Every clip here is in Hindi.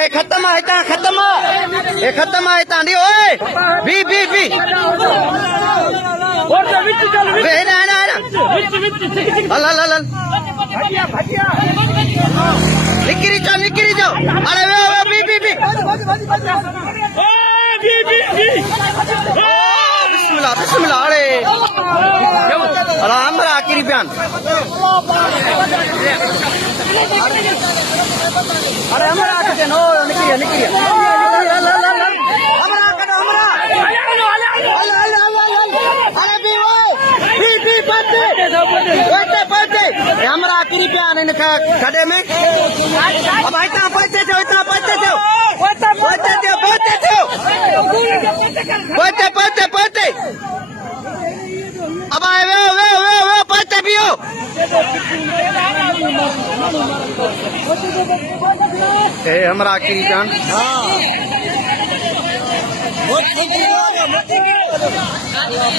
ये खत्म है ता खत्म ये खत्म है ता दी ओए बी बी बी वे ना ना हल हल हल निकरी जाओ अरे वे बी बी बी बिस्मिल्लाह बिस्मिल्लाह अरे हमरा आखिरी बयान अरे हमरा आके नो निकरी हमरा कदो हमरा अरे बी पते हमरा आखिरी बयान इन खडे में अब इतना पते थे पते अब आए वे पते पियो ए हमरा आखिरी बयान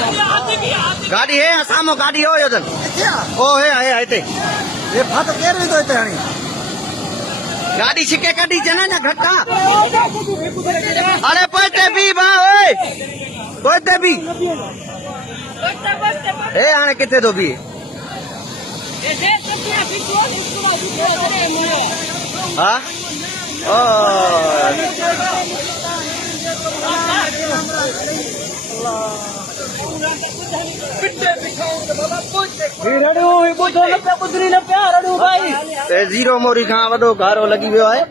गाड़ी है सामो गाड़ी हो योजन ओ है ते ये फाट के रही तो इतने हणी गाड़ी छिके कडी जना ना घट्टा अरे पते भी बा ओए पते भी ए आने किथे दो भी हां ओ जीरो मोरी खां वॾो घारो लॻी वियो आहे।